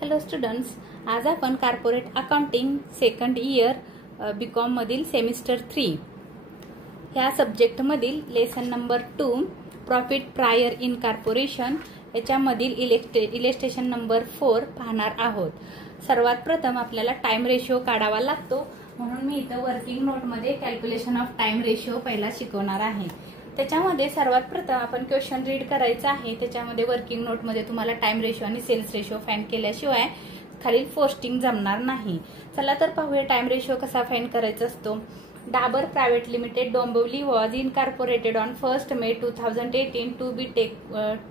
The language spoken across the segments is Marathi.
हॅलो स्टुडंट्स, आज आपण corporate accounting second year BCom मधील सेमिस्टर 3 ह्या सब्जेक्ट मधील lesson number 2 profit prior in corporation याच्यामधील इलेस्ट्रेशन नंबर 4 पाहणार आहोत। सर्वात प्रथम आपल्याला टाइम रेशिओ काढावा लागतो, म्हणून मी इथं वर्किंग नोट मध्ये कॅल्क्युलेशन ऑफ टाइम रेशिओ पहिला शिकवणार आहे। त्याच्यामध्ये सर्वात प्रथम आपण क्वेश्चन रीड करायचा आहे। त्याच्यामध्ये वर्किंग नोट मध्ये तुम्हाला टाइम रेशिओ आणि सेल्स रेशिओ फाइंड केल्याशिवाय खालील पोस्टिंग जमणार नाही। चला तर पाहूया टाइम रेशिओ कसा फाइंड करायचा असतो। Dabur private limited Dombivli was incorporated on 1 May 2018 to be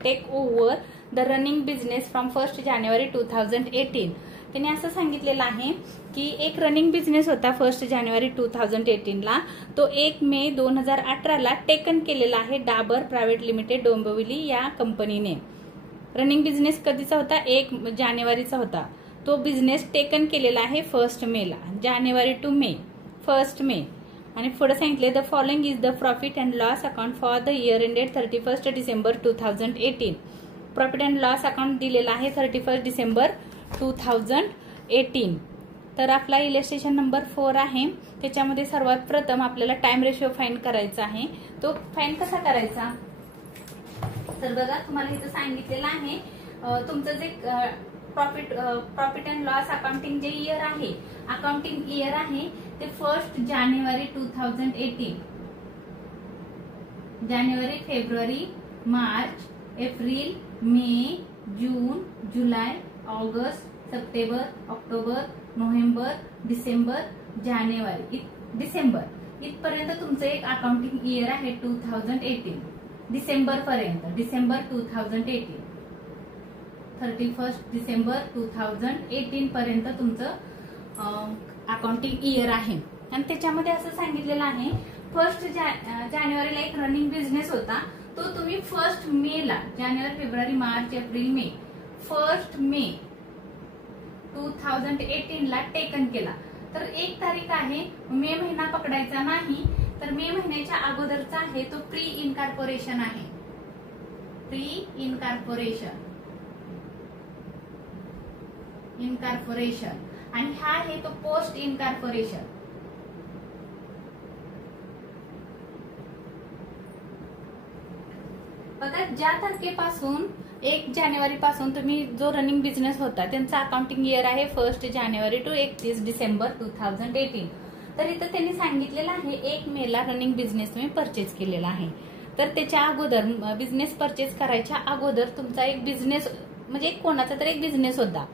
take over the running business from 1 January 2018। त्यांनी असं सांगितलेलं आहे की एक रनिंग बिझनेस होता 1 January 2018 ला, तो 1 May 2018 ला टेकन केलेला आहे डाबर प्रायव्हेट लिमिटेड डोंबिवली या कंपनीने। रनिंग बिझनेस कधीचा होता? 1 जानेवारीचा होता। तो बिझनेस टेकन केलेला आहे 1 May ला, जानेवारी टू मे, 1 May। आणि पुढे सांगितले the following is the profit and loss account for the year ended 31 December 2018। Profit and loss account दिलेला आहे 31 December 2018। तर आपला इलेस्ट्रेशन नंबर 4 आहे। त्याच्यामध्ये सर्वात प्रथम आपल्याला टाइम रेशिओ फाइंड करायचा आहे। तो फाइंड कसा करायचा? तर बघा, तुम्हाला इथं सांगितलेलं आहे तुमचं जे प्रॉफिट अँड लॉस अकाउंटिंग जे इयर आहे, अकाउंटिंग इयर आहे ते 1 January 2018। जानेवारी, फेब्रुवारी, मार्च, एप्रिल, मे, जून, जुलै, ऑगस्ट, सप्टेंबर, ऑक्टोबर, नोव्हेंबर, डिसेंबर, जानेवारी, डिसेंबर इथपर्यंत तुमचं एक अकाउंटिंग इयर आहे 2018। डिसेंबर पर्यंत, डिसेंबर 2018, 31 December 2018 पर्यंत तुमचं अकाउंटिंग इयर आहे। आणि त्याच्यामध्ये असं सांगितलेलं आहे 1 जानेवारीला एक रनिंग बिझनेस होता, तो तुम्ही 1 May ला, जानेवारी, फेब्रुवारी, मार्च, एप्रिल, मे, 1 May 2018 ला टेकन केला। तर एक तारीख आहे, मे महिना पकडायचा नाही, तर मे महिन्याच्या अगोदरचा आहे तो प्री इनकॉर्पोरेशन आहे, प्री इनकॉर्पोरेशन, इनकॉर्पोरेशन। आणि हा आहे तो पोस्ट इनकॉर्पोरेशन। बघा, ज्या तारखेपासून 1 जानेवारी पासून तुम्ही जो रनिंग बिझनेस होता त्यांचा अकाउंटिंग इयर आहे 1 January टू 31 December 2018। तर इथं त्यांनी सांगितलेलं आहे 1 May ला रनिंग बिझनेस तुम्ही परचेज केलेला आहे। तर त्याच्या अगोदर, बिझनेस परचेज करायच्या अगोदर तुमचा एक बिझनेस, म्हणजे कोणाचा तरी एक बिझनेस होता,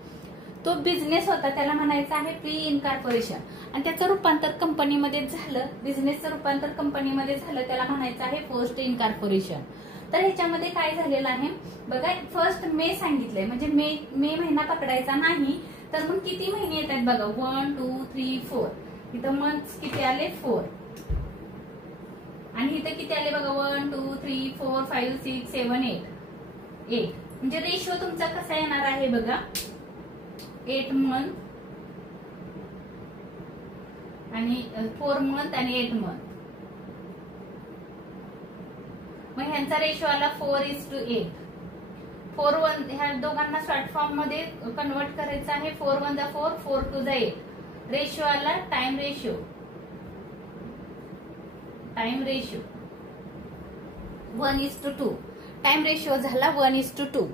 तो बिझनेस होता त्याला म्हणायचं आहे प्री इनकॉर्पोरेशन। आणि त्याचं रूपांतर कंपनीमध्ये झालं, बिझनेसचं रूपांतर कंपनीमध्ये झालं, त्याला म्हणायचं आहे पोस्ट इनकॉर्पोरेशन। तर ह्याच्यामध्ये काय झालेलं आहे बघा, 1 May सांगितलंय, म्हणजे मे महिना पकडायचा नाही। तर मग किती महिने येतात बघा, 1 2 3 4, इथं मंथ्स किती आले? 4। आणि इथं किती आले बघा, 1 2 3 4 5 6 7 8। म्हणजे रेशिओ तुमचा कसा येणार आहे बघा, 8 मंथ आणि 4 मंथ आणि 8 मंथ। मग ह्यांचा रेशो आला 4:8। 4 1 ह्या दोघांना शॉर्ट फॉर्म मध्ये कन्वर्ट करायचं आहे। 4 1 4, 4 2 8। रेशो आला time ratio, time ratio 1:2। Time ratio झाला 1:2।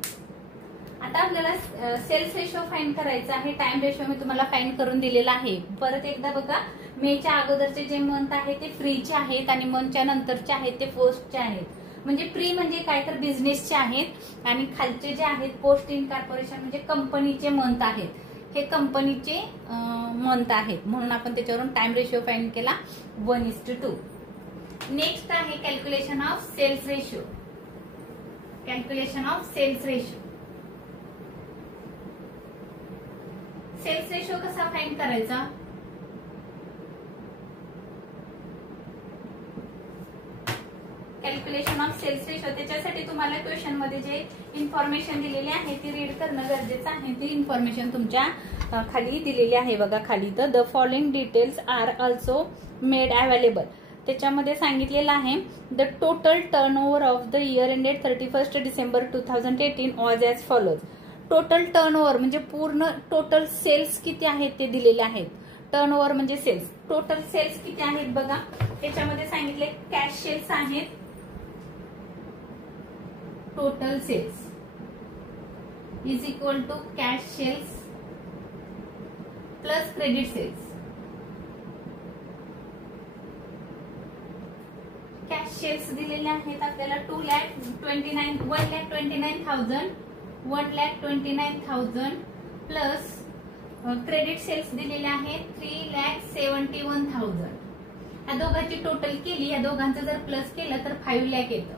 आता आपल्याला सेल्स रेशिओ फाइंड करायचा आहे। टाइम रेशिओ मी तुम्हाला फाइंड करून दिलेला आहे। परत एकदा बघा, मेच्या अगोदरचे जे मंथ आहे ते फ्रीचे आहेत आणि मंथच्या नंतरचे आहेत ते पोस्टचे आहेत। म्हणजे प्री म्हणजे काय, तर बिझनेसचे आहेत, आणि खालचे जे आहेत पोस्ट इनकॉर्पोरेशन म्हणजे कंपनीचे मंथ आहेत, हे कंपनीचे मंथ आहेत, म्हणून आपण त्याच्यावरून टाइम रेशिओ फाइंड केला 1:2। नेक्स्ट आहे calculation of sales ratio, calculation of sales ratio. Sales ratio कसा फाइंड करायचा? कॅल्क्युलेशन ऑफ सेल्स रेशिओ, त्याच्यासाठी तुम्हाला क्वेश्चन मध्ये जे इन्फॉर्मेशन दिलेली आहे ती रीड करणं गरजेचं आहे। ती इन्फॉर्मेशन तुमच्या खाली दिलेली आहे बघा, खाली तर the following details are also made available. त्याच्यामध्ये सांगितलेलं आहे the total turnover of the year ended 31 December 2018 was as follows. Total turnover म्हणजे पूर्ण टोटल सेल्स किती आहेत ते दिलेले आहेत. टर्नओव्हर म्हणजे सेल्स. टोटल सेल्स किती आहेत बघा, त्याच्यामध्ये सांगितले कॅश सेल्स आहेत. Total sales is equal to cash sales plus credit sales. Cash sales दिलेले आहेत आपल्याला 1,29,000 प्लस क्रेडिट सेल्स दिलेले आहेत 3,71,000. या दोघांची टोटल केली, या दोघांचं जर प्लस केलं तर 5 लाख येतं.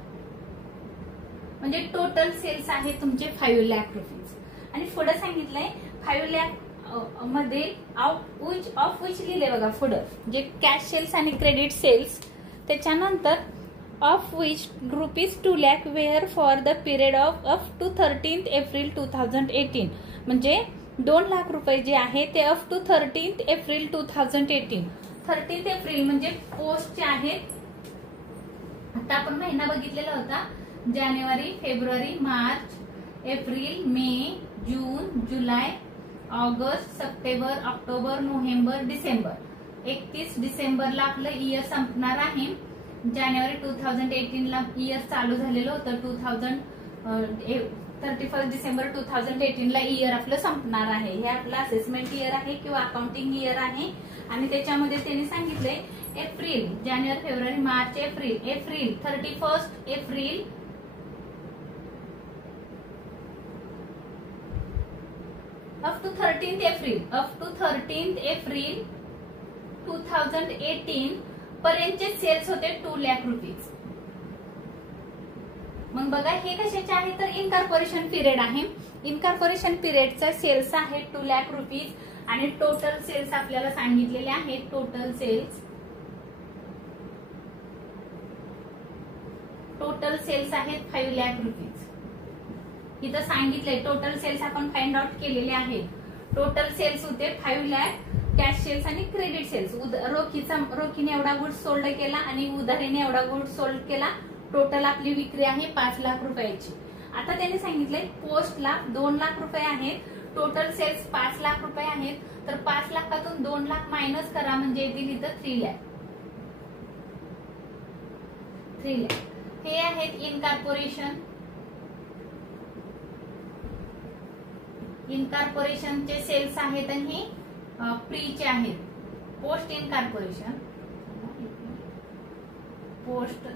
म्हणजे टोटल सेल्स आहे तुमचे 5 लाख रुपीज. आणि पुढे सांगितलंय 5 लाख मध्ये ऑफ विच लिहिले बघा पुढं, जे कॅश सेल्स आणि क्रेडिट सेल्स. त्याच्यानंतर of which ₹2 lakh were for the period of up to 13 April 2018. म्हणजे 2 लाख रुपये जे आहे ते अप टू 13 एप्रिल 2018. 13 एप्रिल म्हणजे पोस्टचे आहेत. आता आपण महिना बघितलेला होता, जानेवारी, फेब्रुवारी, मार्च, एप्रिल, मे, जून, जुलै, ऑगस्ट, सप्टेंबर, ऑक्टोबर, नोव्हेंबर, डिसेंबर. 31 डिसेंबरला आपलं इयर संपणार आहे. जानेवारी 2018 ला इयर चालू झालेलं होतं. 31 डिसेंबर 2018 ला इयर आपलं संपणार आहे. हे आपलं असेसमेंट इयर आहे किंवा अकाउंटिंग इयर आहे. आणि त्याच्यामध्ये त्यांनी सांगितलंय एप्रिल, जानेवारी, फेब्रुवारी, मार्च, April. 31 April up to 13th April 2018 पर्यंतचे सेल्स होते 2 लाख रुपीज. मग बघा हे कशाचे आहे तर इनकॉर्पोरेशन पिरियड आहे. इनकॉर्पोरेशन पिरियडचा सेल्स आहे 2 लाख रुपीज. आणि टोटल सेल्स आपल्याला सांगितलेले आहेत. टोटल सेल्स आहेत 5 लाख रुपीज. इथं सांगितलंय टोटल सेल्स आपण फाइंड आउट केलेले आहेत. टोटल सेल्स होते 5 लाख. कॅश सेल्स आणि क्रेडिट सेल्स. रोखीने एवढा गुड्स सोल्ड केला आणि उधारीने एवढा गुड्स सोल्ड केला. टोटल आपली विक्री आहे 5 लाख रुपयाची. आता त्यांनी सांगितलंय पोस्टला 2 लाख रुपये आहेत. टोटल सेल्स 5 लाख रुपये आहेत. तर 5 लाखातून 2 लाख मायनस करा म्हणजे येतील इथं 3 लाख. हे आहेत इनकॉर्पोरेशनचे सेल्स आहेत आणि हे प्रीचे आहेत. पोस्ट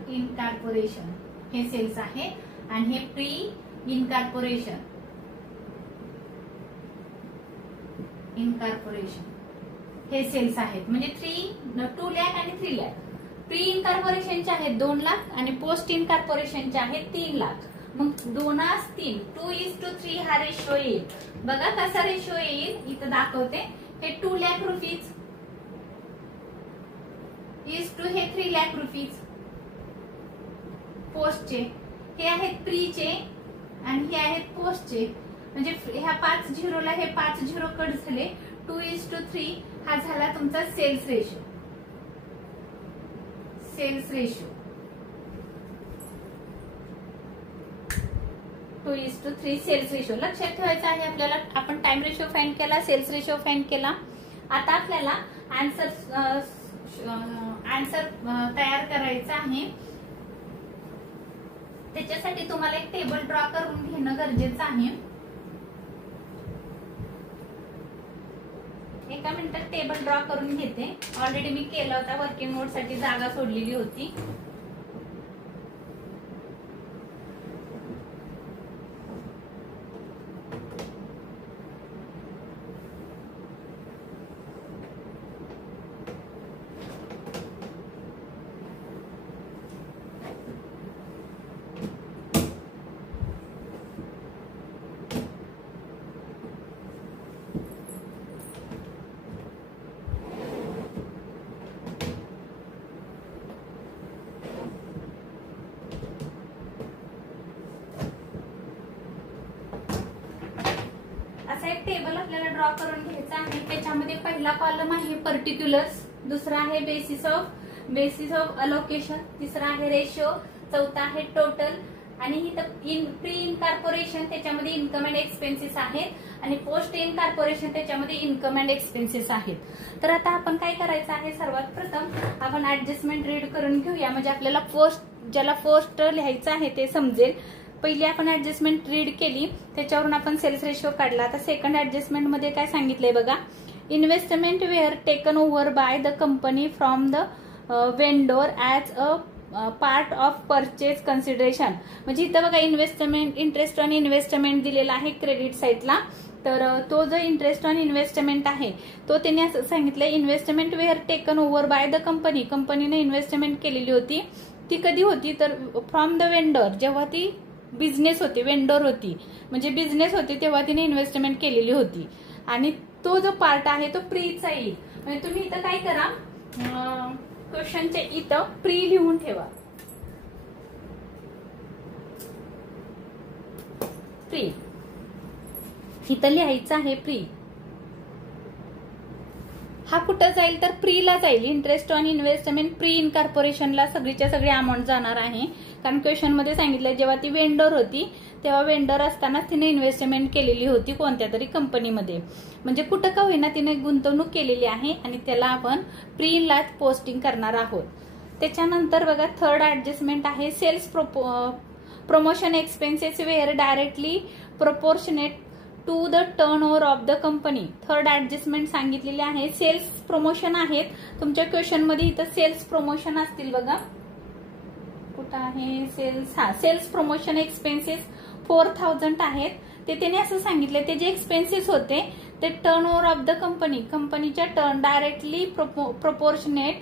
इनकॉर्पोरेशन हे सेल्स आहे आणि हे प्री इनकॉर्पोरेशन हे सेल्स आहेत. म्हणजे 2 लाख आणि 3 लाख. प्री इनकॉर्पोरेशनचे आहेत 2 लाख आणि पोस्ट इनकॉर्पोरेशनचे आहेत 3 लाख. मग 2:3 2:3 हा रेशो येईल. बघा कसा रेशो येईल इथं दाखवते. हे 2 लाख रुपीज (2) हे 3 लाख रुपीज पोस्टचे. हे आहेत प्रीचे आणि हे आहेत पोस्टचे. म्हणजे ह्या 5 झिरोला हे 5 झिरो कट झाले. 2:3 हा झाला तुमचा सेल्स रेशो. 2:3 सेल्स रेशो लक्षात ठेवायचा आहे आपल्याला. आपण टाइम रेशो फाइंड केला, सेल्स रेशो फाइंड केला. आता आपल्याला आन्सर तयार करायचा आहे. त्याच्यासाठी तुम्हाला एक टेबल ड्रॉ करून घेणं गरजेचं आहे. एका मिनिटात टेबल ड्रॉ करून घेते. ऑलरेडी मी केला होता, वर्किंग नोट साठी जागा सोडलेली होती. टेबल आपल्याला ड्रॉ करून घ्यायचा आहे. त्याच्यामध्ये पहिला कॉलम आहे पर्टिक्युलर्स, दुसरा आहे बेसिस ऑफ अलोकेशन, तिसरा आहे रेशो, चौथा आहे टोटल, आणि इथं प्री इनकॉर्पोरेशन त्याच्यामध्ये इन्कम अँड एक्सपेन्सेस आहेत आणि पोस्ट इनकॉर्पोरेशन त्याच्यामध्ये इन्कम अँड एक्सपेन्सेस आहेत. तर आता आपण काय करायचं आहे, सर्वात प्रथम आपण ऍडजस्टमेंट रीड करून घेऊया, म्हणजे आपल्याला ज्याला पोस्ट लिहायचं आहे ते समजेल. पहिली आपण ऍडजस्टमेंट रीड केली, त्याच्यावरून आपण सेल्स रेशो काढला. आता सेकंड ऍडजस्टमेंट मध्ये काय सांगितलंय बघा, investment were taken over by the company from the vendor as a part of purchase consideration. म्हणजे इथं बघा इन्व्हेस्टमेंट, इंटरेस्ट ऑन इन्व्हेस्टमेंट दिलेला आहे क्रेडिट साईडला. तर तो जो इंटरेस्ट ऑन इन्व्हेस्टमेंट आहे तो त्यांनी असं सांगितलंय, investment were taken over by the company. कंपनीने इन्व्हेस्टमेंट केलेली होती, ती कधी होती तर फ्रॉम द वेंडर, जेव्हा ती बिझनेस होती, वेंडर होती म्हणजे बिझनेस होती तेव्हा तिने इन्व्हेस्टमेंट केलेली होती. आणि तो जो पार्ट आहे तो प्रीचा येईल. म्हणजे तुम्ही इथं काय करा, क्वेश्चनच्या इथं प्री लिहून ठेवा. प्री इथं लिहायचं आहे प्री. हा कुठं जाईल तर प्रीला जाईल. इंटरेस्ट ऑन इन्व्हेस्टमेंट प्री इनकॉर्पोरेशनला सगळीच्या सगळी अमाऊंट जाणार आहे. कारण क्वेश्चन मध्ये सांगितलं जेव्हा ती वेंडर होती तेव्हा वेंडर असतानाच तिने इन्व्हेस्टमेंट केलेली होती कोणत्या तरी कंपनीमध्ये. म्हणजे कुठं का होईना तिने गुंतवणूक केलेली आहे आणि त्याला आपण प्रीला पोस्टिंग करणार आहोत. त्याच्यानंतर बघा थर्ड ऍडजस्टमेंट आहे, sales promotion expenses were directly proportionate to the turn over of the company. Third adjustment सांगितलेले आहे, सेल्स प्रमोशन आहेत तुमच्या क्वेश्चन मध्ये. इथं सेल्स प्रमोशन असतील बघा, कुठं आहे सेल्स, हा सेल्स प्रमोशन एक्सपेन्सेस 4000 आहेत. ते त्याने असं सांगितलं ते जे एक्सपेन्सेस होते ते turn over of the company, कंपनीच्या turn directly proportionate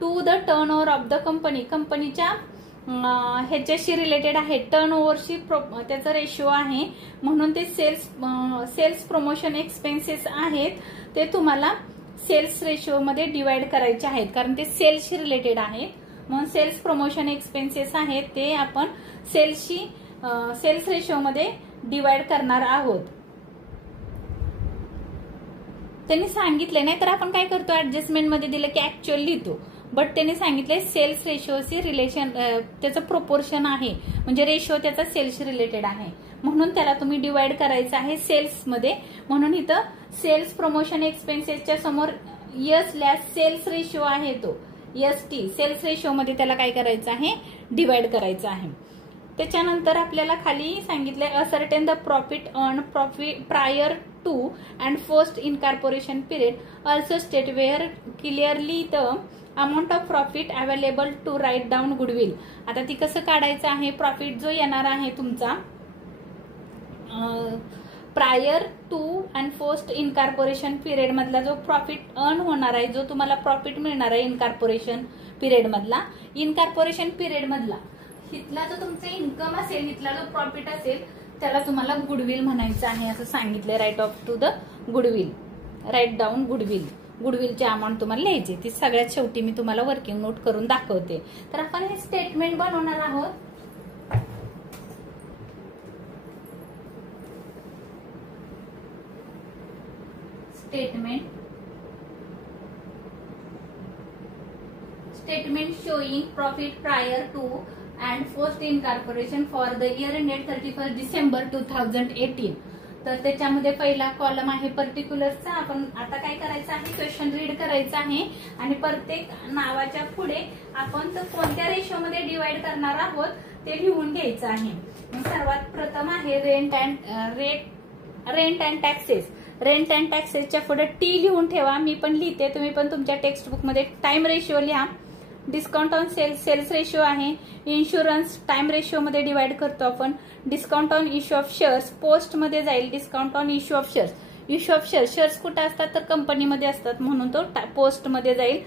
to the turn over of the company, कंपनीच्या ह्याच्याशी रिलेटेड आहे, टर्न ओव्हरशी त्याचा रेशिओ आहे. म्हणून ते सेल्स प्रमोशन एक्सपेन्सेस आहेत ते तुम्हाला सेल्स रेशिओ मध्ये डिवाइड करायचे आहेत, कारण ते सेल्सशी रिलेटेड आहेत. म्हणून सेल्स प्रमोशन एक्सपेन्सेस आहेत ते आपण सेल्स रेशिओ मध्ये डिवाइड करणार आहोत. त्यांनी सांगितले नाही तर आपण काय करतो, ऍडजस्टमेंट मध्ये दिलं की ऍक्च्युअल लिहितो. बट त्यांनी सांगितले सेल्स रेशिओशी रिलेशन, त्याचं प्रोपोर्शन आहे म्हणजे रेशिओ त्याचा सेल्सशी रिलेटेड आहे, म्हणून त्याला तुम्ही डिवाइड करायचं आहे सेल्स मध्ये. म्हणून इथं सेल्स प्रमोशन एक्सपेन्सेसच्या समोर सेल्स रेशिओ आहे तो ST, सेल्स रेशिओ मध्ये त्याला काय करायचं आहे, डिवाइड करायचं आहे. त्याच्यानंतर आपल्याला खाली सांगितलंय ascertain the profit earn prior to and post incorporation period, also state where clearly the amount of profit available to write down goodwill. आता ती कसं काढायचं आहे, प्रॉफिट जो येणार आहे तुमचा prior to and post incorporation period मधला जो प्रॉफिट अर्न होणार आहे, जो तुम्हाला प्रॉफिट मिळणार आहे इनकॉर्पोरेशन पिरियड मधला, इथला जो तुमचा इन्कम असेल, इथला जो प्रॉफिट असेल त्याला तुम्हाला गुडविल म्हणायचं आहे असं सांगितलंय. Write off to the goodwill, write down goodwill, गुडविलची अमाऊंट तुम्हाला लिहायची. ती सगळ्यात शेवटी मी तुम्हाला वर्किंग नोट करून दाखवते. तर आपण हे स्टेटमेंट बनवणार आहोत. Statement showing profit prior to and post incorporation for the year ended 31st December 2018. तर त्याच्यामध्ये पहिला कॉलम आहे पर्टिक्युलरचा. आपण आता काय करायचं आहे, क्वेश्चन रीड करायचं आहे आणि प्रत्येक नावाच्या पुढे आपण तो कोणत्या रेशो मध्ये डिवाइड करणार आहोत ते लिहून घ्यायचं आहे. सर्वात प्रथम आहे rent and taxes. Rent and टॅक्सेसच्या पुढे T लिहून ठेवा. मी पण लिहिते, तुम्ही पण तुमच्या टेक्स्ट बुक मध्ये टाइम रेशिओ लिहा. डिस्काउंट ऑन सेल्स रेशिओ आहे. इन्शुरन्स टाइम रेशिओ मध्ये डिवाइड करतो आपण. Discount on issue of shares post मध्ये जाईल. Discount on issue of shares, shares कुठे असतात तर कंपनीमध्ये असतात म्हणून तो पोस्ट मध्ये जाईल.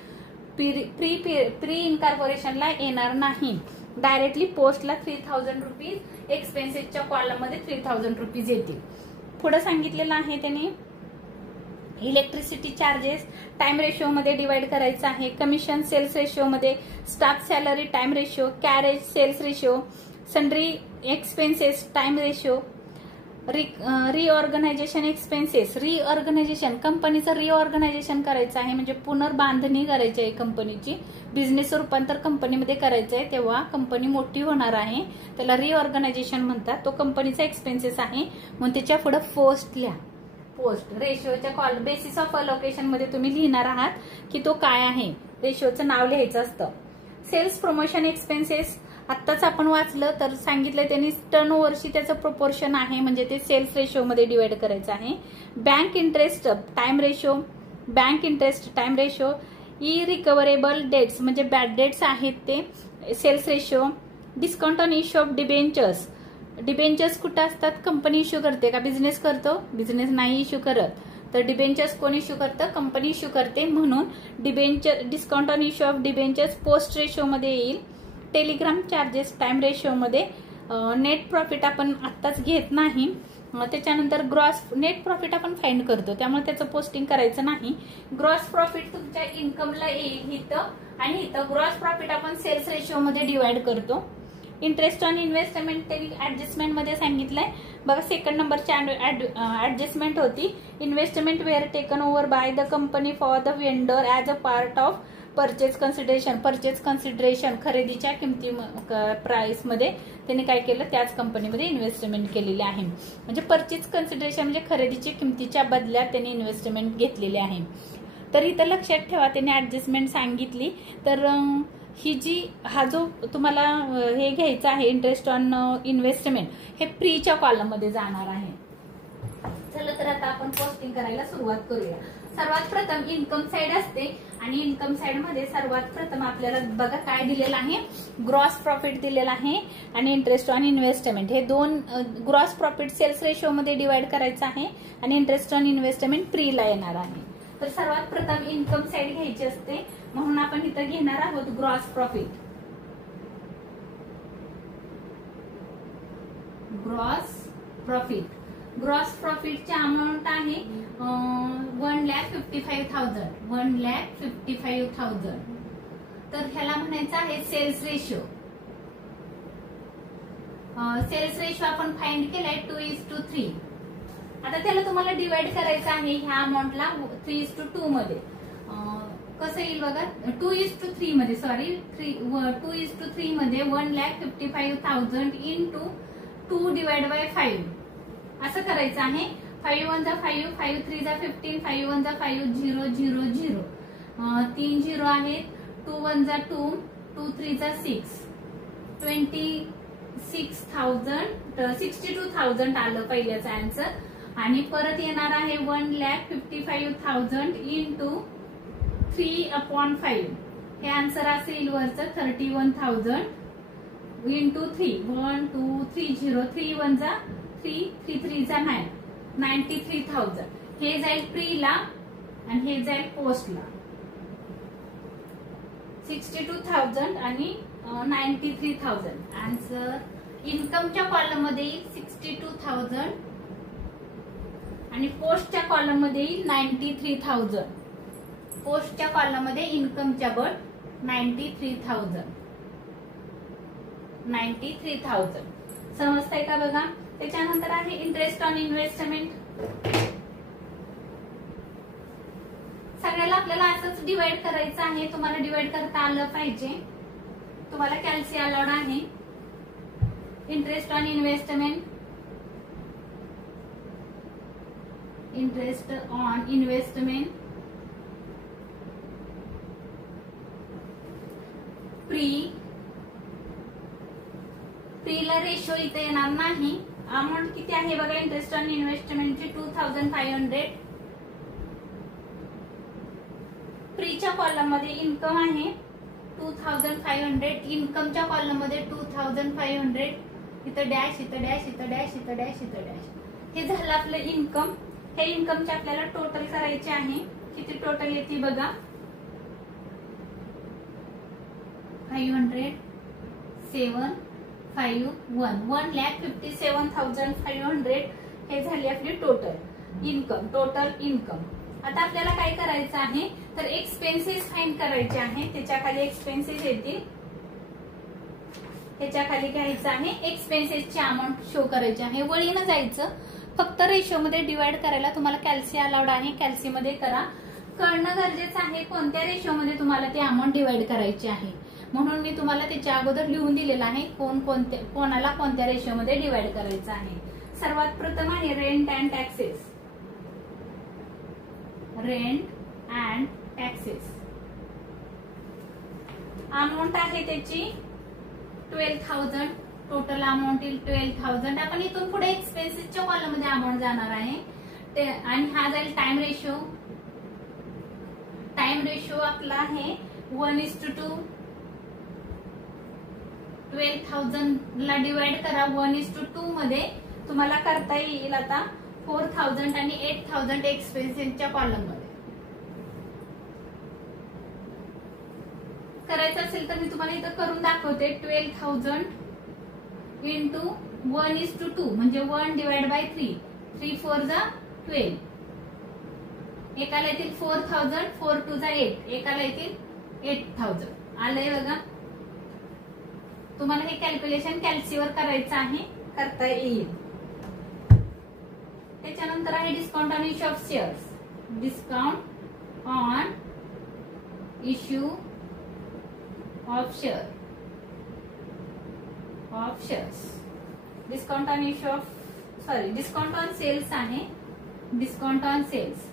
प्री इनकॉर्पोरेशनला येणार नाही, डायरेक्टली पोस्टला 3000 रुपीज, एक्सपेन्सेसच्या कॉलम मध्ये 3000 रुपीज येतील. पुढे सांगितलेलं आहे त्यांनी इलेक्ट्रिसिटी चार्जेस टाइम रेशिओ मध्ये डिवाइड करायचं आहे. कमिशन सेल्स रेशिओ मध्ये, staff salary time ratio, carriage sales ratio, sundry expenses time ratio, reorganisation expenses, reorganisation कंपनीचं रिऑर्गनायझेशन करायचं आहे, म्हणजे पुनर्बांधणी करायची आहे कंपनीची, बिझनेस रूपांतर कंपनीमध्ये करायचं आहे, तेव्हा कंपनी मोठी होणार आहे, त्याला रिऑर्गनायझेशन म्हणतात. तो कंपनीचा एक्सपेन्सेस आहे. मग त्याच्या पुढे पोस्ट लिहा. पोस्ट रेशोच्या बेसिस ऑफ अलोकेशन मध्ये तुम्ही लिहिणार आहात की तो काय आहे, रेशोचं नाव लिहायचं असतं. सेल्स प्रमोशन एक्सपेन्सेस आत्ताच आपण वाचलं तर सांगितलं त्यांनी टर्नओव्हरशी त्याचं प्रोपोर्शन आहे, म्हणजे ते सेल्स रेशो मध्ये डिवाइड करायचं आहे. Bank interest time ratio, bank interest time ratio. Irrecoverable debts म्हणजे बॅड डेट्स आहेत ते sales ratio. Discount on issue of debentures, debentures कुठं असतात, कंपनी इश्यू करते का बिझनेस करतो, बिझनेस नाही इश्यू करत, तर डिबेंचर्स कोण इश्यू करतं, कंपनी इश्यू करते, म्हणून debenture discount on issue of debentures post ratio मध्ये येईल. टेलिग्राम चार्जेस टाइम रेशो मध्ये. नेट प्रॉफिट आपण आत्ताच घेत नाही, त्याच्यानंतर ग्रॉस नेट प्रॉफिट आपण फाइंड करतो, त्यामुळे त्याचं पोस्टिंग करायचं नाही. ग्रॉस प्रॉफिट तुमच्या इन्कमला येईल इथं, आणि इथं ग्रॉस प्रॉफिट आपण सेल्स रेशो मध्ये डिवाइड करतो. इंटरेस्ट ऑन इन्व्हेस्टमेंट ते ऍडजस्टमेंट मध्ये सांगितलंय बघा. सेकंड नंबरची ऍडजस्टमेंट होती, investment were taken over by the company for the vendor as a part of purchase consideration. Purchase consideration खरेदीच्या किमती प्राइस मध्ये त्यांनी काय केलं, त्याच कंपनीमध्ये इन्व्हेस्टमेंट केलेली आहे. म्हणजे परचेज कन्सिडरेशन म्हणजे खरेदीच्या किमतीच्या बदल्यात त्यांनी इन्व्हेस्टमेंट घेतलेली आहे. तर इथं लक्षात ठेवा त्यांनी ऍडजस्टमेंट सांगितली. तर ही जी हा जो तुम्हाला हे घ्यायचं आहे इंटरेस्ट ऑन इन्व्हेस्टमेंट, हे प्रीच्या कॉलम मध्ये जाणार आहे. चला तर आता आपण पोस्टिंग करायला सुरुवात करूया. सर्वात प्रथम इन्कम साइड असते, आणि इन्कम साइड मध्ये सर्वात प्रथम आपल्याला बघा काय दिलेलं आहे, ग्रॉस प्रॉफिट दिलेला आहे आणि इंटरेस्ट ऑन इन्व्हेस्टमेंट. हे दोन ग्रॉस प्रॉफिट सेल्स रेशो मध्ये डिवाइड करायचं आहे, आणि इंटरेस्ट ऑन इन्व्हेस्टमेंट प्रीला येणार आहे. तर सर्वात प्रथम इन्कम साइड घ्यायची असते, म्हणून आपण इथं घेणार आहोत gross profit. Gross profit, gross प्रॉफिटची अमाऊंट आहे 1,55,000. 1,55,000. तर ह्याला म्हणायचं आहे सेल्स रेशो. सेल्स रेशो आपण फाइंड केलाय 2:3. आता त्याला तुम्हाला डिवाइड करायचं आहे ह्या अमाऊंटला 3:2 मध्ये. कसं येईल बघा, 2:3 मध्ये, सॉरी 2:3 मध्ये 1,55,000 इंटू 2 डिवाइड बाय 5 असं करायचं आहे. 5 1 जा 5, 5 3 जा 15, 5 1 जा 5, 0 0 0. 3 0 आहेत, 2 1 जा 2, 2 3 जा 6, 62,000 आलं पहिल्याचं आन्सर. आणि परत येणार आहे 1,55,000 इंटू 3/5. हे आन्सर असेल वरचं 31,000 इंटू 3, 1 2 3 0, 3 1 जा 3, 3 3 जा 9, 93,000. हे जाईल प्रीला आणि हे जाईल पोस्टला. 62,000 आणि 93,000. आन्सर इन्कमच्या कॉलम मध्ये 62,000 आणि पोस्टच्या कॉलम मध्ये 93,000. पोस्टच्या कॉलम मध्ये इन्कमच्या गट 93,000. 93,000 समजताय का बघा. त्याच्यानंतर आहे इंटरेस्ट ऑन इन्व्हेस्टमेंट. सगळ्याला आपल्याला असंच डिवाइड करायचं आहे. तुम्हाला डिवाइड करता आलं पाहिजे. तुम्हाला कॅल्सी अलाउड आहे. Interest on investment, interest on investment प्रीला रेशो इथे येणार नाही. अमाऊंट किती आहे बघा इंटरेस्ट ऑन इन्व्हेस्टमेंटची 2,500. प्रीच्या कॉलम मध्ये इन्कम आहे 2,500. इन्कमच्या कॉलम मध्ये 2,500. इथं डॅश, इथं डॅश, इथं डॅश, इथं डॅश, इथं डॅश. हे झालं आपलं इन्कम. हे इन्कमचे आपल्याला टोटल करायचे आहे. किती टोटल येते बघा, 1,57,500. हे झाली आपली टोटल इन्कम. आता आपल्याला काय करायचं आहे, तर एक्सपेन्सेस फाइंड करायचे आहे. त्याच्या खाली एक्सपेन्सेस येतील, त्याच्या खाली घ्यायचं आहे एक्सपेन्सेसची अमाऊंट शो करायची आहे. वळीनं जायचं फक्त रेशोमध्ये डिवाइड करायला तुम्हाला कॅल्सी अलाउड आहे, कॅल्सीमध्ये करा. कळणं गरजेचं आहे कोणत्या रेशोमध्ये तुम्हाला ती अमाऊंट डिवाइड करायची आहे, म्हणून मी तुम्हाला त्याच्या अगोदर लिहून दिलेलं आहे कोणाला कोणत्या रेशोमध्ये डिवाइड करायचं आहे. सर्वात प्रथम आहे rent and taxes. Rent and taxes amount आहे त्याची 12,000. टोटल अमाऊंट येईल 12,000. आपण इथून पुढे एक्सपेन्सेसच्या कॉलम मध्ये अमाऊंट जाणार आहे आणि हा जाईल टाइम रेशो. टाइम रेशो आपला आहे 1:2. 12,000 ला डिवाइड करा 1:2 मध्ये. तुम्हाला करता येईल आता 4,000 आणि 8,000 एक्सपेन्सेसच्या कॉलम मध्ये. करायचं असेल तर मी तुम्हाला इथं करून दाखवते. 12,000 इंटू 1:2 म्हणजे 1 डिवाइड बाय 3. 3 4 जा 12. एकाला येतील 4,000. 4 2 जा 8. एकाला येतील 8,000. आलंय बघा. तुम्हाला हे कॅल्क्युलेशन कॅल्सीवर करायचं आहे, करता येईल. त्याच्यानंतर आहे discount on issue of shares. Discount on issue of shares. Discount on issue of discount on sales आहे. Discount on sales.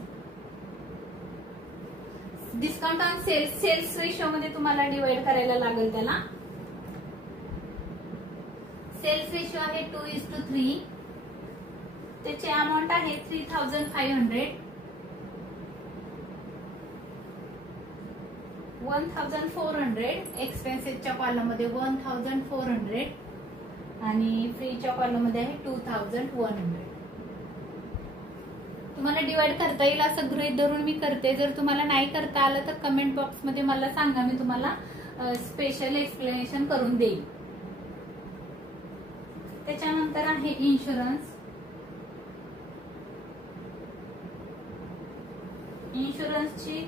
Discount on sales ratio मध्ये तुम्हाला डिवाइड करायला लागेल. त्याला सेल्स रेशो आहे 2:3. त्याची अमाऊंट आहे 3,500. 1,400 एक्सपेन्सेसच्या कॉलम मध्ये 1,400 आणि फ्रीच्या कॉलम मध्ये आहे 2,100. तुम्हाला डिवाइड करता येईल असं गृहीत धरून मी करते. जर तुम्हाला नाही करता आलं तर कमेंट बॉक्स मध्ये मला सांगा, मी तुम्हाला स्पेशल एक्सप्लेनेशन करून देईल. त्याच्यानंतर आहे इन्शुरन्स. इन्शुरन्सची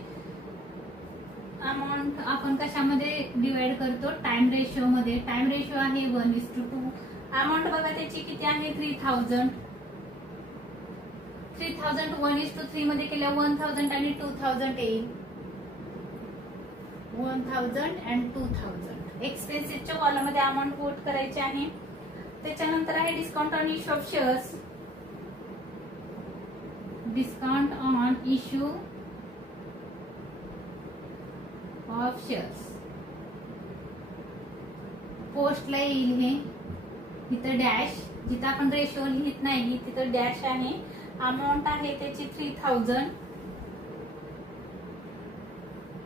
अमाऊंट आपण कशामध्ये डिवाइड करतो? टाइम रेशो मध्ये. टाइम रेशो आहे 1:2. अमाऊंट बघा त्याची किती आहे 3,000. 3,000 1:3 मध्ये केल्या 1,000 आणि 2,000 येईल. 1,000 अँड 2,000 एक्सपेन्सेसच्या कॉलम मध्ये अमाऊंट कोट करायची आहे. त्याच्यानंतर आहे discount on issue of shares. Discount on issue of shares. पोस्टला येईल हे. इथं डॅश, जिथं आपण रेशो लिहित नाही तिथं डॅश आहे. अमाऊंट आहे त्याची 3,000.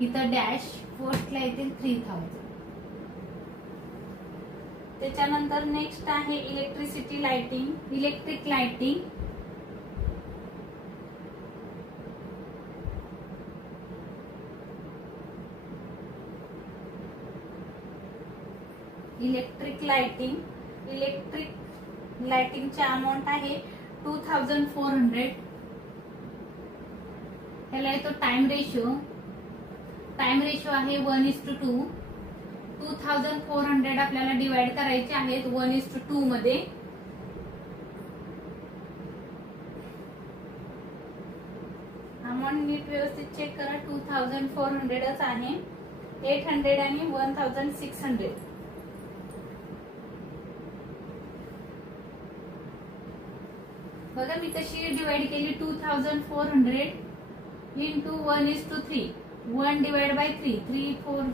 इथं डॅश. पोस्टला येतील 3,000. त्याच्यानंतर नेक्स्ट आहे electricity lighting. Electric lighting. Electric लाइटिंगची अमाऊंट आहे 2,400. ह्याला येतो टाइम रेशो. टाइम रेशो आहे 1:2. 2,400 आपल्याला डिवाइड करायचे आहेत 1:2 मध्ये. अमाऊंट नीट व्यवस्थित चेक करा. 2,400च आहे. 800 आणि 1,600. बघा मी कशी डिवाइड केली. 2,400 इंटू 1:3. 1 divide by 3. 3 4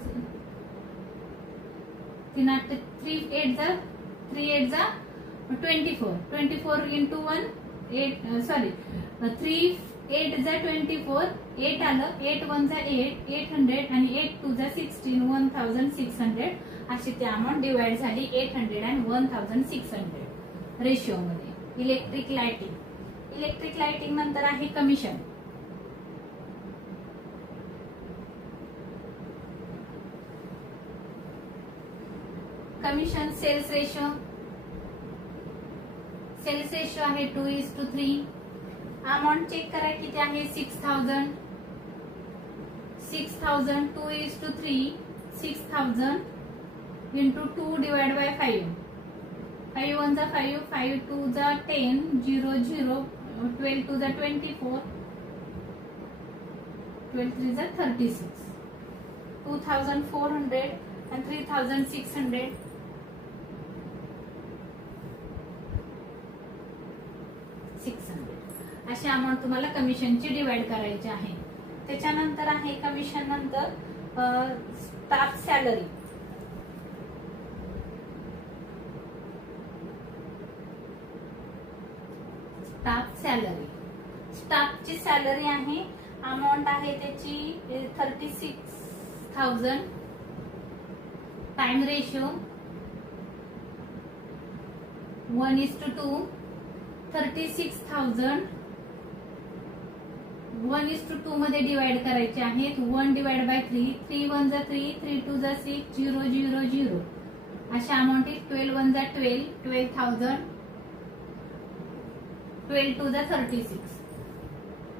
3 8 जा 24. 24 इंटू 1 8 3 8 जा 24. 8 आलं. 8 1 जा 8. 800 आणि 8 2 जा 16. 1,600 अशी ती अमाऊंट डिवाइड झाली 800 आणि 1,600 रेशो मध्ये. Electric lighting. इलेक्ट्रिक लाइटिंग नंतर आहे commission. Commission sales ratio. Sales ratio आहे 2:3. अमाऊंट चेक करा किती आहे 6,000. 6,000 2:3. 6,000 इंटू 2 डिवाइड बाय 5. 5 1 जा 5, 5 2 जा 10, 0 0, 12 2 जा 24, 12 3 जा 36, 2400 and 3600. 600 अशी अमाऊंट तुम्हाला कमिशनची डिवाइड करायची आहे. त्याच्यानंतर आहे कमिशन नंतर स्टाफ सॅलरी. स्टाफची सॅलरी आहे, अमाऊंट आहे त्याची 36,000. Time ratio 1:2. 36,000 1:2 मध्ये डिवाइड करायचे आहेत. 1 डिवाइड बाय 3, 3 1 जा 3, 3 2 जा 6, 0 0 0 अशा अमाऊंट आहे. 12 1 जा 12, 12,000, 12 2 जा 36,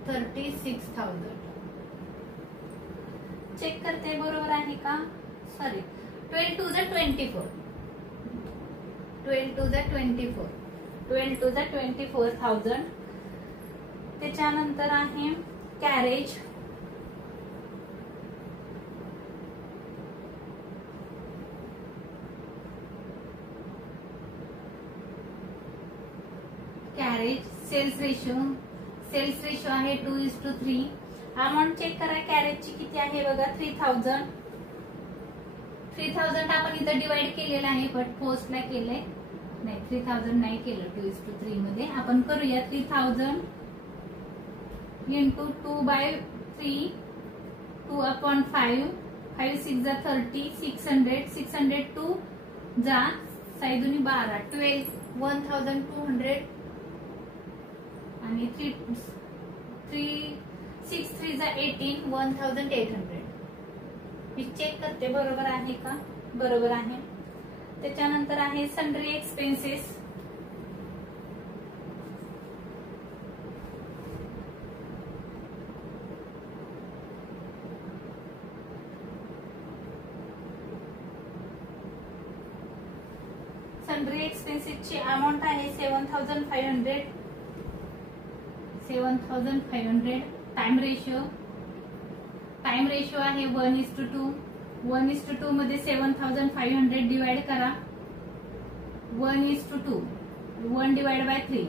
36,000. चेक करते बरोबर आहे का? सॉरी, 12 2 जा 24, 12 2 जा 24, 12 2 जा 24,000. त्याच्यानंतर आहे कॅरेज. सेल्स रेशो आहे 2:3. अमाऊंट चेक करा कॅरेजची किती आहे बघा, 3,000. 3,000 आपण इथं डिवाइड केलेलं आहे, बट पोस्टला केलंय नाही, 3,000 नाही केलं 2:3 मध्ये. आपण करूया 3,000 इंटू 2/3, 2/5, 5 6 जा 30, 600, 602 जा 6 2 12, 12, 1,200 आणि 6 3 जा 18, 1,800. मी चेक करते बरोबर आहे का? बरोबर आहे. त्याच्यानंतर आहे सन्ड्री एक्सपेन्सेस. सन्ड्री एक्सपेन्सेसची अमाऊंट आहे 7,500. 7,500. टाइम रेशो आहे 1:2. 1:2 मध्ये 7,500 डिवाइड करा. 1:2, 1 डिवाइड बाय 3,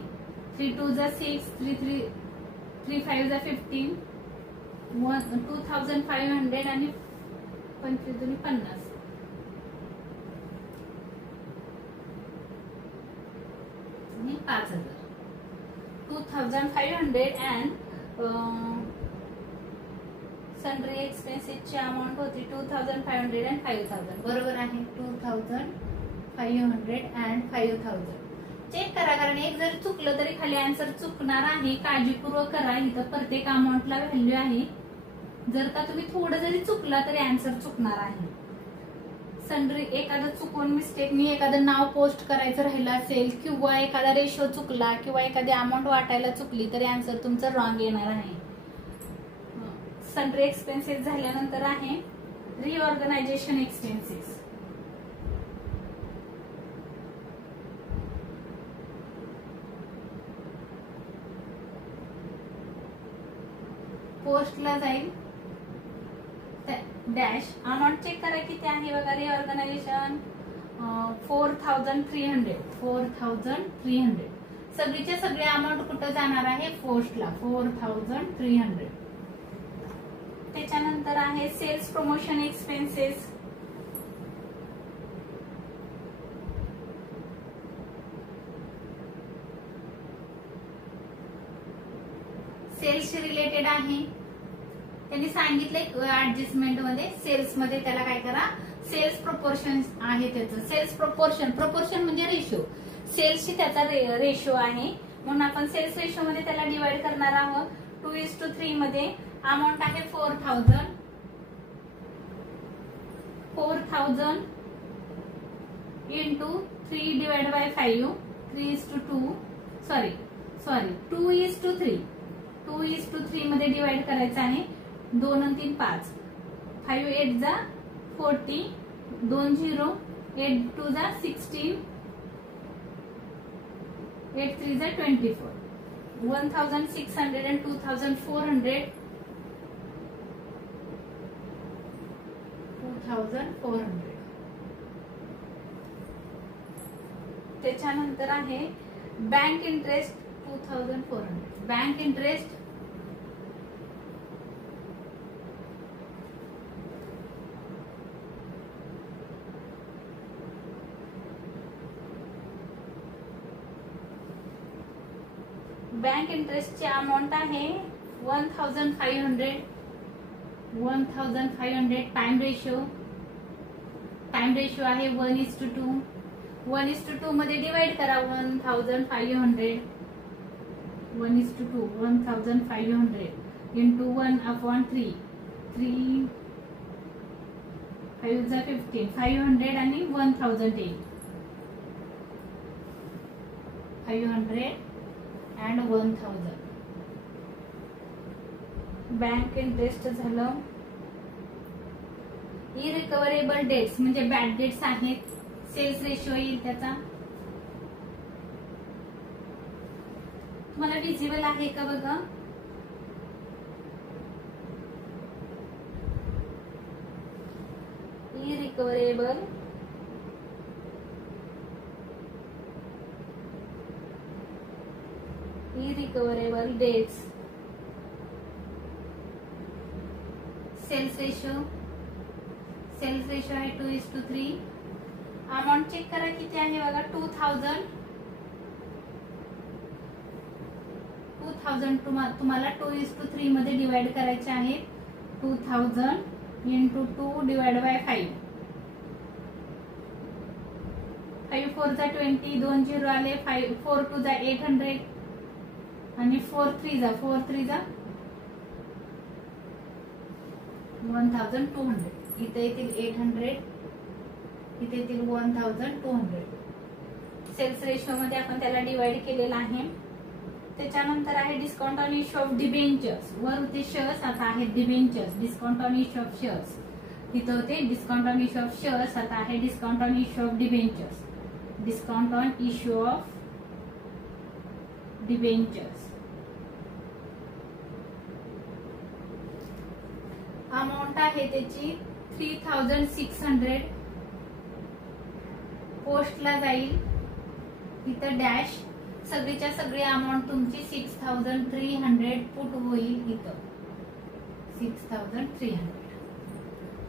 3 2 जा 6, 3 5 जा 15, 2,500 आणि 25 2 50. आणि 5,000. 2,500 अँड सन्ड्री एक्सपेन्सेसची अमाऊंट होती 2,500 and 5,000. बरोबर आहे. 2,500 and 5,000. चेक करा, कारण एक जर चुकलं तरी खाली आन्सर चुकणार आहे. काळजीपूर्वक करा, इथं प्रत्येक अमाऊंटला व्हॅल्यू आहे. जर का तुम्ही थोडं जरी चुकला तरी आन्सर चुकणार आहे. सन्ड्री एखादं चुकून मिस्टेकनी एखादं नाव पोस्ट करायचं राहिलं असेल किंवा एखादा रेशो चुकला किंवा एखादी अमाऊंट वाटायला चुकली तरी आन्सर तुमचं रॉंग येणार आहे. सन्ड्री एक्सपेन्सेस झाल्यानंतर आहे रिऑर्गनायझेशन एक्सपेन्सेस. पोस्टला जाईल डॅश. अमाऊंट चेक करा किती आहे बघा. रिऑर्गनायझेशन 4,300. 4,300. सगळीच्या सगळे अमाऊंट कुठं जाणार आहे? पोस्टला. 4,300. त्याच्यानंतर आहे sales promotion expenses. Sales related आहे. त्यांनी सांगितलंय ऍडजस्टमेंट मध्ये सेल्स मध्ये त्याला काय करा, सेल्स प्रोपोर्शन आहे त्याचं. सेल्स प्रोपोर्शन म्हणजे रेशो. सेल्सची त्याचा रेशो आहे, म्हणून आपण सेल्स रेशो मध्ये त्याला डिवाइड करणार आहोत. 2:3 मध्ये अमाऊंट आहे 4,000. 4,000 इंटू 3 डिवाइड बाय 5, 3:2. सॉरी 2:3. 2:3 मध्ये डिवाइड करायचं आहे. 2 आणि 3 5, 5 8 जा 40, 2 0, 8 2 जा 16, 8 3 is 24. 1,600 and 2,400. 2,400. त्याच्यानंतर आहे bank interest 2,400. Bank interest bank इंटरेस्टची अमाऊंट आहे 1,500. 1,500. टाइम रेशो आहे 1:2. 1:2 मध्ये डिवाइड करा 1,500. 1:2. 1,500 into 1/3. 3 5 is 15. 500 आणि 1,000 येईल. 500 and 1,000. बँक इंटरेस्ट झालं. इरिकव्हरेबल डेट्स म्हणजे बॅड डेट्स आहेत. सेल्स रेशो येईल त्याचा. तुम्हाला विजिबल आहे का बघा. इरिकव्हरेबल डेट्स. सेल्स रेशो आहे 2:3. अमाऊंट चेक करा किती आहे बघा. 2,000. तुम्हाला 2:3 मध्ये डिवाइड करायचे आहे. 2,000 into 2 divided by 5. 5 4 जा 20. 2 0 आले. 4 2 जा 800 आणि 4 3 जा 1,200. इथे येतील 800. इथे येतील 1,200. सेल्स रेशो मध्ये आपण त्याला डिवाइड केलेला आहे. त्याच्यानंतर आहे discount on issue of debentures. वर होते शेअर्स, आता आहे debentures. Discount on issue of shares. तिथे होते discount on issue of shares, आता आहे discount on issue of debentures. Discount on issue of debentures. Amount आहे त्याची 3,600. पोस्टला जाईल. इथं डॅश. सगळीच्या सगळी अमाऊंट तुमची 6,300 पुट होईल. इथं 6,300.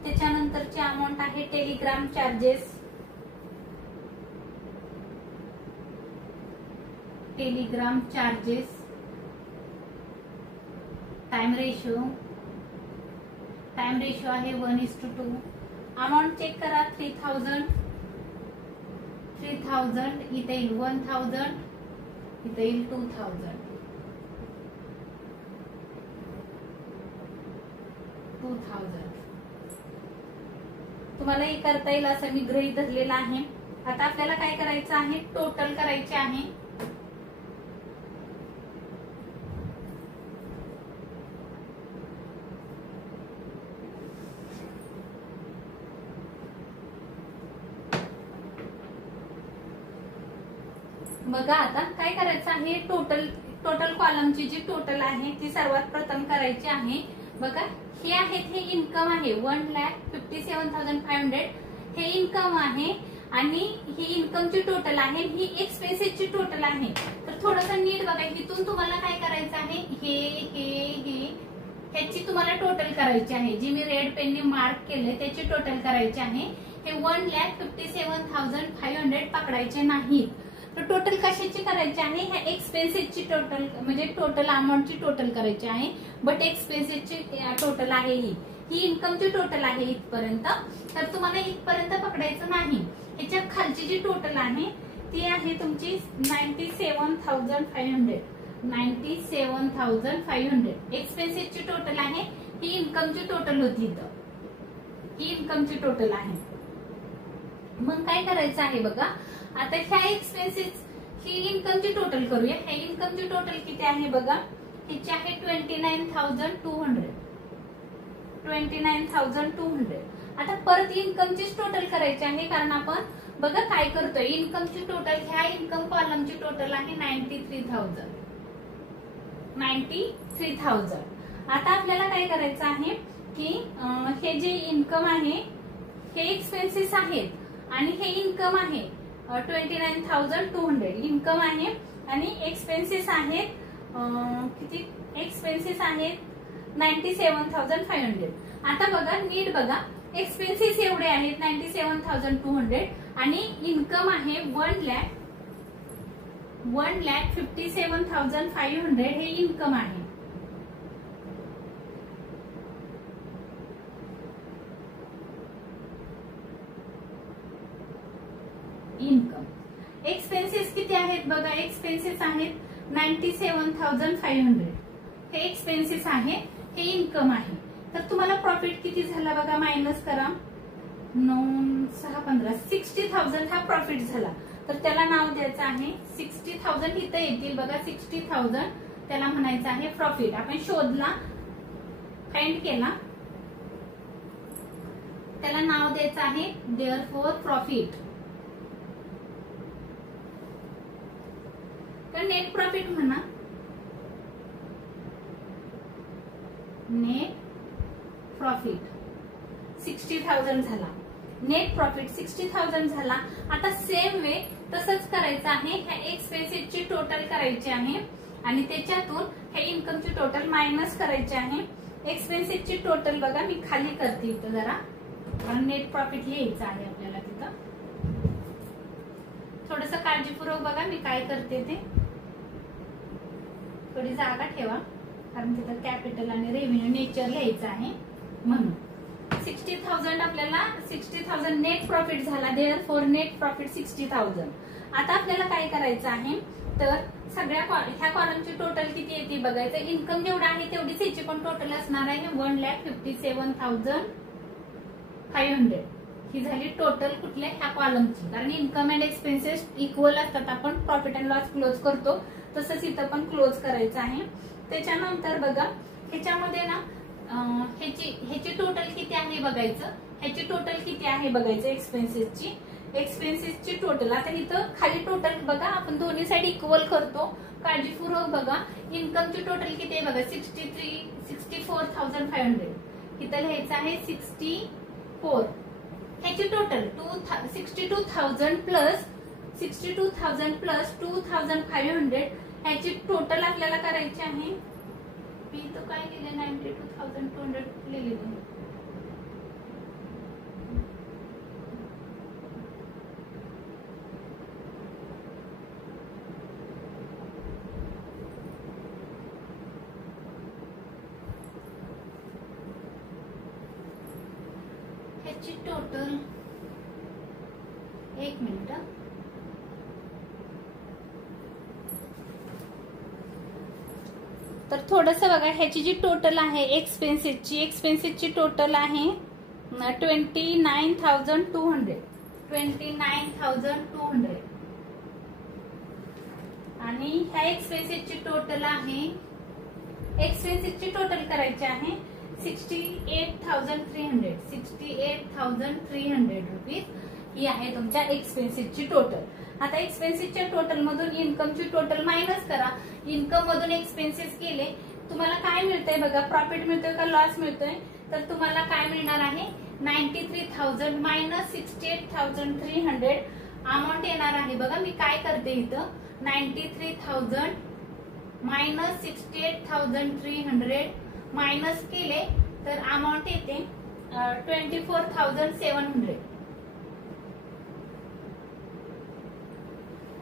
त्याच्यानंतरची अमाऊंट आहे टेलिग्राम चार्जेस. टाइम रेशो आहे 1:2. अमाऊंट चेक करा 3,000. इथे येईल 1,000. इथे येईल 2,000. 2,000. तुम्हाला हे करता येईल असं मी गृहीत धरलेलं आहे. आता आपल्याला काय करायचं आहे, टोटल करायचे आहे. बघा आता काय करायचं आहे, टोटल कॉलमची जी टोटल आहे ती सर्वात प्रथम करायची आहे. बघा हे आहेत, हे इन्कम आहे 1,57,500. हे इन्कम आहे आणि ही इन्कमची टोटल आहे, ही एक्सपेन्सेसची टोटल आहे. तर थोडंसं नीट बघा, इथून तुम्हाला काय करायचं आहे, ह्याची तुम्हाला टोटल करायची आहे. जी मी रेड पेनने मार्क केले त्याची टोटल करायची आहे. हे 1,57,500 पकडायचे नाहीत. तर टोटल कशाची करायची आहे, ह्या एक्सपेन्सेसची टोटल म्हणजे टोटल अमाऊंटची टोटल करायची आहे. बट एक्सपेन्सेसची टोटल आहे ही इन्कमची टोटल आहे इथपर्यंत. तर तुम्हाला इथपर्यंत पकडायचं नाही. ह्याच्या खालची जी टोटल आहे ती आहे तुमची 97,500. 97,500 एक्सपेन्सेसची टोटल आहे. ही इन्कमची टोटल होती इथं, ही इन्कमची टोटल आहे. मग काय करायचं आहे बघा, आता ह्या एक्सपेन्सेस ही इन्कमची टोटल करूया. ह्या इन्कमची टोटल किती आहे बघा, हिची आहे 29,200. 29,200. आता परत इन्कमचीच टोटल करायची आहे, कारण आपण बघा काय करतोय, इन्कमची टोटल, ह्या इन्कम कॉलमची टोटल आहे 93,000. आता आपल्याला काय करायचं आहे की हे जे इन्कम आहे हे एक्सपेन्सेस आहेत आणि हे इन्कम आहे 29,200 इन्कम आहे आणि एक्सपेन्सेस आहेत किती, एक्सपेन्सेस आहेत 97,500. आता बघा नीट बघा, एक्सपेन्सेस एवढे आहेत 97,200 आणि इन्कम आहे 1,57,500 हे इन्कम आहे. इन्कम, एक्सपेन्सेस किती आहेत बघा, एक्सपेन्सेस आहेत 97,500 हे एक्सपेन्सेस आहे, हे इन्कम आहे. तर तुम्हाला प्रॉफिट किती झाला बघा, मायनस करा, 9 6 15 60,000 हा प्रॉफिट झाला. तर त्याला नाव द्यायचं आहे 60,000, इथं येतील बघा 60,000, त्याला म्हणायचं आहे प्रॉफिट. आपण शोधला, फाइंड केला, त्याला नाव द्यायचं आहे देअरफॉर प्रॉफिट. तर नेट प्रॉफिट म्हणा, नेट प्रॉफिट 60,000 झाला, नेट प्रॉफिट 60,000 झाला. आता सेम वे तसंच करायचं आहे, ह्या एक्सपेन्सेसची टोटल करायची आहे आणि त्याच्यातून ह्या इन्कमची टोटल मायनस करायची आहे. एक्सपेन्सेसची टोटल बघा मी खाली करते इथं जरा, कारण नेट प्रॉफिट लिहायचं आहे आपल्याला तिथं. थोडस काळजीपूर्वक बघा मी काय करते ते, थोडी जागा ठेवा कारण तिथं कॅपिटल आणि रेव्हेन्यू नेचर लिहायचं आहे म्हणून. 60,000 आपल्याला 60,000 नेट प्रॉफिट झाला, देअरफॉर नेट प्रॉफिट 60,000. आता आपल्याला काय करायचं आहे, तर सगळ्या ह्या कॉलमची टोटल किती येते बघायचं. इन्कम जेवढा आहे तेवढीच याची पण टोटल असणार आहे 1,57,500 ही झाली टोटल कुठल्या ह्या कॉलमची, कारण इन्कम अँड एक्सपेन्सेस इक्वल असतात. आपण प्रॉफिट अँड लॉस क्लोज करतो तसंच इथं पण क्लोज करायचं आहे. त्याच्यानंतर बघा ह्याच्यामध्ये ना ह्याची टोटल किती आहे बघायचं, ह्याची टोटल किती आहे बघायचं एक्सपेन्सेसची टोटल. आता इथं खाली टोटल बघा, आपण दोन्ही साइड इक्वल करतो, काळजीपूर्वक बघा. इन्कमची टोटल किती आहे बघा 64,500, इथं लिहायचं आहे 64. ह्याची टोटल 62,000 प्लस 2,500 ह्याची टोटल आपल्याला करायची आहे. मी तो काय लिहिले 92,200 लिहिलेली. ह्याची टोटल, एक मिनिट, तर थोडस बघा ह्याची जी टोटल आहे एक्सपेन्सेसची टोटल आहे 29,200 आणि ह्या एक्सपेन्सेसची टोटल आहे, एक्सपेन्सेसची टोटल करायची आहे 68,300 रुपीज ही आहे तुमच्या एक्सपेन्सेसची टोटल. आता एक्सपेन्सेसच्या टोटल मधून इन्कमची टोटल मायनस करा. इन्कम मधून एक्सपेन्सेस केले, तुम्हाला काय मिळतंय बघा, प्रॉफिट मिळतोय का लॉस मिळतोय, तर तुम्हाला काय मिळणार आहे 93,000 मायनस 68,300 अमाऊंट येणार आहे. बघा मी काय करते इथं 93,000 मायनस 68,300 मायनस केले तर अमाऊंट येते 24,700.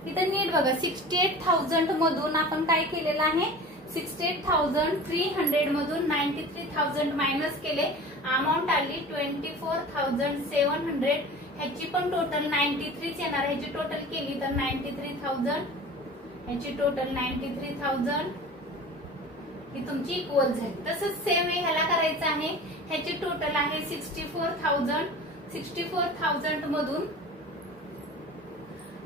इथं नीट बघा 68,000 मधून आपण काय केलेलं आहे 68,300 मधून 93,000 मायनस केले, अमाऊंट आली 24,700. ह्याची पण टोटल 93 येणार, ह्याची टोटल केली तर 93,000, ह्याची टोटल 93,000 ही तुमची इक्वल झाली. तसंच सेम वे ह्याला करायचं आहे, ह्याची टोटल आहे 64,000 मधून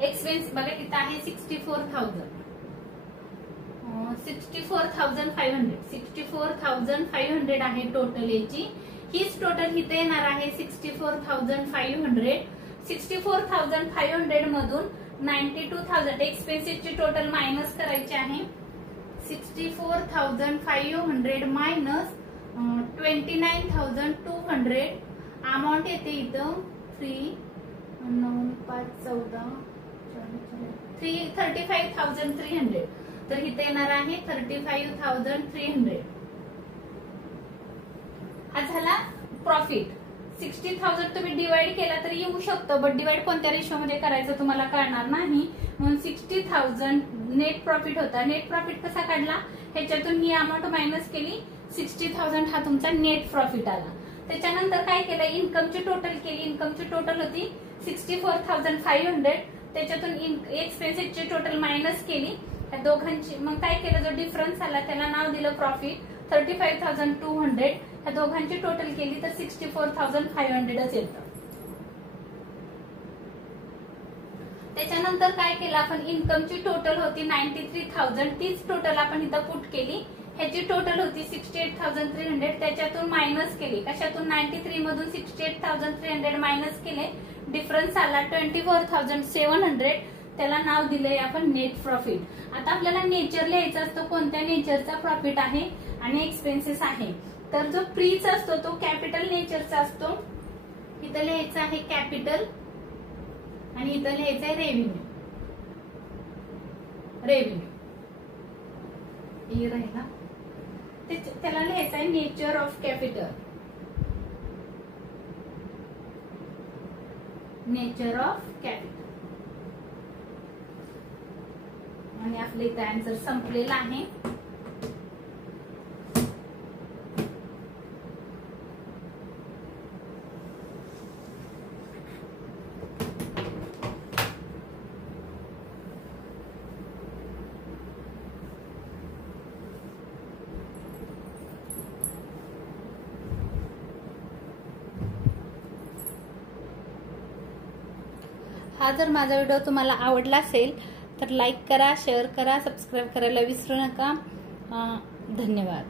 एक्सपेन्स बघा इथं आहे 64,500 आहे टोटल याची. हीच टोटल इथे येणार आहे 64,500. 64,500 मधून 92,000 एक्सपेन्सेसची टोटल मायनस करायची आहे. 64,500 मायनस 29,200 अमाऊंट येते इथं 35,300. तर इथे येणार आहे 35,300. हा झाला प्रॉफिट. 60,000 तुम्ही डिवाइड केला तरी येऊ शकतो, बट डिवाइड कोणत्या रेशो मध्ये करायचं तुम्हाला कळणार नाही, म्हणून 60,000 नेट प्रॉफिट होता. नेट प्रॉफिट कसा काढला, ह्याच्यातून ही अमाऊंट मायनस केली, 60,000 हा तुमचा नेट प्रॉफिट आला. त्याच्यानंतर काय केलं, इन्कमची टोटल केली. इन्कमची टोटल होती 64,500, त्याच्यातून एक्सपेन्सेसची टोटल मायनस केली. या दोघांची मग काय केलं, जो डिफरन्स आला त्याला नाव दिलं प्रॉफिट. 35,200 या दोघांची टोटल केली तर 64,500च येतं. त्याच्यानंतर काय केलं आपण, इन्कमची टोटल होती 93,000, तीच टोटल आपण इथं पुट केली. ह्याची टोटल होती 68,300, त्याच्यातून मायनस केली. कशातून, 93 मधून 68,300 मायनस केले, डिफरन्स आला 24,700, त्याला नाव दिलंय आपण नेट प्रॉफिट. आता आपल्याला नेचर लिहायचा असतो, कोणत्या नेचरचा प्रॉफिट आहे आणि एक्सपेन्सेस आहे. तर जो प्रीचा असतो तो कॅपिटल नेचरचा असतो. इथं लिहायचं आहे कॅपिटल आणि इथं लिहायचं आहे रेव्हेन्यू. रेव्हेन्यू राहिला, त्याला लिहायचं आहे nature of capital. Nature of capital. आणि आपलं इथं आन्सर संपलेला आहे. हा जर माझा व्हिडिओ तुम्हाला आवडला असेल तर लाईक करा, शेअर करा, सबस्क्राईब करायला विसरू नका. धन्यवाद.